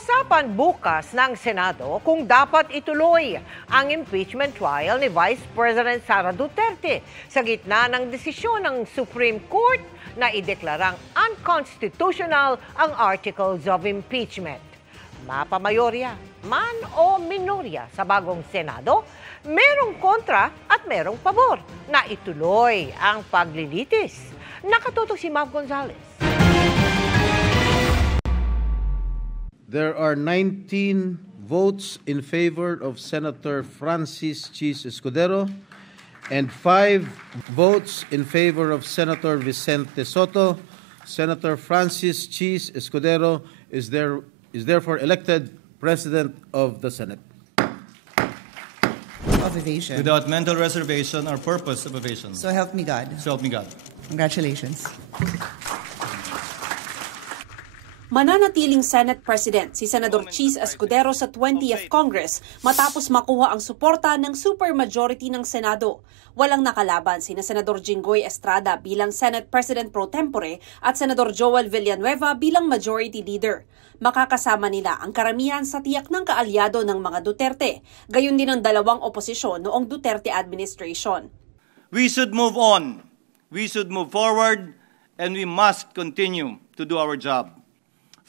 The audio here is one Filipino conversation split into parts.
Pag-uusapan bukas ng Senado kung dapat ituloy ang impeachment trial ni Vice President Sara Duterte sa gitna ng desisyon ng Supreme Court na ideklarang unconstitutional ang Articles of Impeachment. Mapamayorya man o minorya sa bagong Senado, merong kontra at merong pabor na ituloy ang paglilitis. Nakatutok si Mav Gonzalez. There are 19 votes in favor of Senator Francis Chis Escudero and 5 votes in favor of Senator Vicente Soto. Senator Francis Chis Escudero is therefore elected President of the Senate. Of evasion. Without mental reservation or purpose of evasion. So help me God. So help me God. Congratulations. Mananatiling Senate President si Senador Chis Escudero sa 20th Congress matapos makuha ang suporta ng supermajority ng Senado. Walang nakalaban sina Senador Jinggoy Estrada bilang Senate President pro tempore at Senador Joel Villanueva bilang Majority Leader. Makakasama nila ang karamihan sa tiyak ng kaalyado ng mga Duterte, gayon din ang dalawang oposisyon noong Duterte administration. We should move on. We should move forward and we must continue to do our job.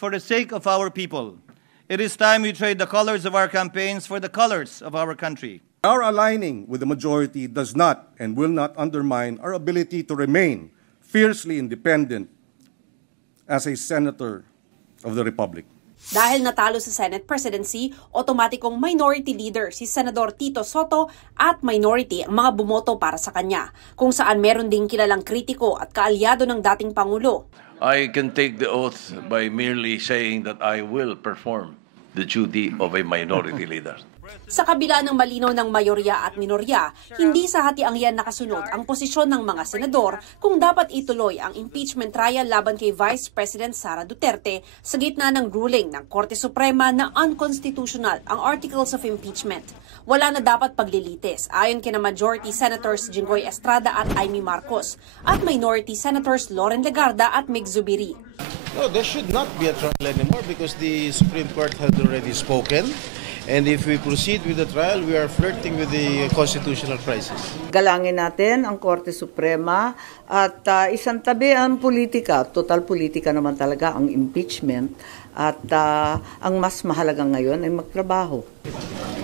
For the sake of our people, it is time we trade the colors of our campaigns for the colors of our country. Our aligning with the majority does not and will not undermine our ability to remain fiercely independent as a senator of the Republic. Dahil natalo sa Senate presidency, otomatikong minority leader si Senador Tito Soto at minority ang mga bumoto para sa kanya, kung saan meron ding kilalang kritiko at kaalyado ng dating Pangulo. I can take the oath by merely saying that I will perform the duty of a minority leader. Sa kabila ng malinaw ng mayorya at minorya, hindi sa hatiang yan nakasunod ang posisyon ng mga senador kung dapat ituloy ang impeachment trial laban kay Vice President Sara Duterte sa gitna ng ruling ng Korte Suprema na unconstitutional ang Articles of Impeachment. Wala na dapat paglilitis ayon kina Majority Senators Jinggoy Estrada at Amy Marcos at Minority Senators Loren Legarda at Mig Zubiri. No, there should not be a trial anymore because the Supreme Court had already spoken. And if we proceed with the trial, we are flirting with the constitutional crisis. Galangin natin ang Korte Suprema at isang tabi ang politika. Total politika naman talaga ang impeachment. At ang mas mahalaga ngayon ay magtrabaho.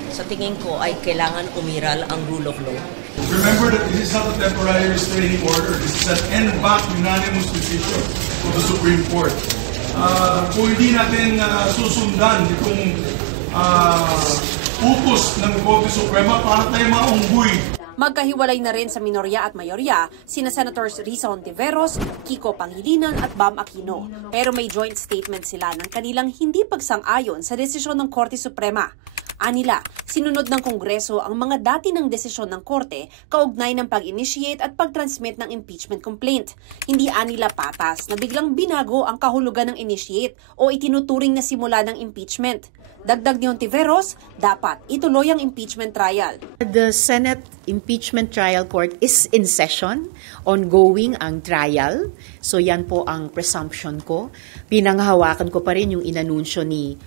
Sa tingin ko ay kailangan umiral ang rule of law. Remember that this is not a temporary restraining order. This is an en banc unanimous decision of the Supreme Court. Kung hindi natin susundan itong utos ng Korte Suprema, para tayo maunggoy. Magkahiwalay na rin sa minorya at mayorya sina Senators Risa Hontiveros, Kiko Pangilinan at Bam Aquino. Pero may joint statement sila ng kanilang hindi pagsang-ayon sa desisyon ng Korte Suprema. Anila, sinunod ng Kongreso ang mga dati ng desisyon ng Korte kaugnay ng pag-initiate at pag-transmit ng impeachment complaint. Hindi anila patas na biglang binago ang kahulugan ng initiate o itinuturing na simula ng impeachment. Dagdag ni Hontiveros, dapat ituloy ang impeachment trial. The Senate Impeachment Trial Court is in session, ongoing ang trial. So yan po ang presumption ko. Pinanghawakan ko pa rin yung inanunsyo ni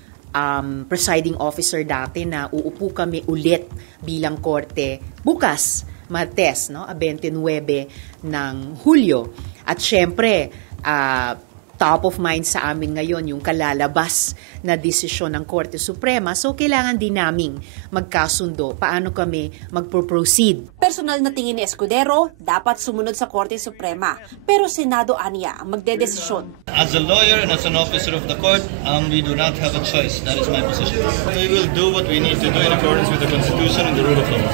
presiding officer dati na uupo kami ulit bilang korte bukas, Martes, no, 29 ng Hulyo. At syempre, top of mind sa amin ngayon yung kalalabas na desisyon ng Korte Suprema. So, kailangan din naming magkasundo paano kami magpo-proceed. Personal na tingin ni Escudero, dapat sumunod sa Korte Suprema. Pero Senado aniya ang magdedesisyon. As a lawyer and as an officer of the court, we do not have a choice. That is my position. We will do what we need to do in accordance with the Constitution and the rule of law.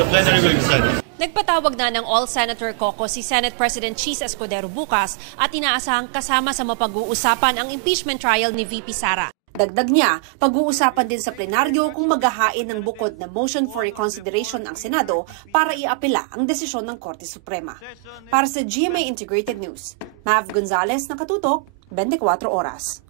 The plenary will decide. Nagpatawag na ng All-Senator Caucus si Senate President Chis Escudero bukas at inaasahang kasama sa mapag-uusapan ang impeachment trial ni VP Sara. Dagdag niya, pag-uusapan din sa plenaryo kung maghahain ng bukod na motion for reconsideration ang Senado para iapela ang desisyon ng Korte Suprema. Para sa GMA Integrated News, Mav Gonzalez, nakatutok, 24 Oras.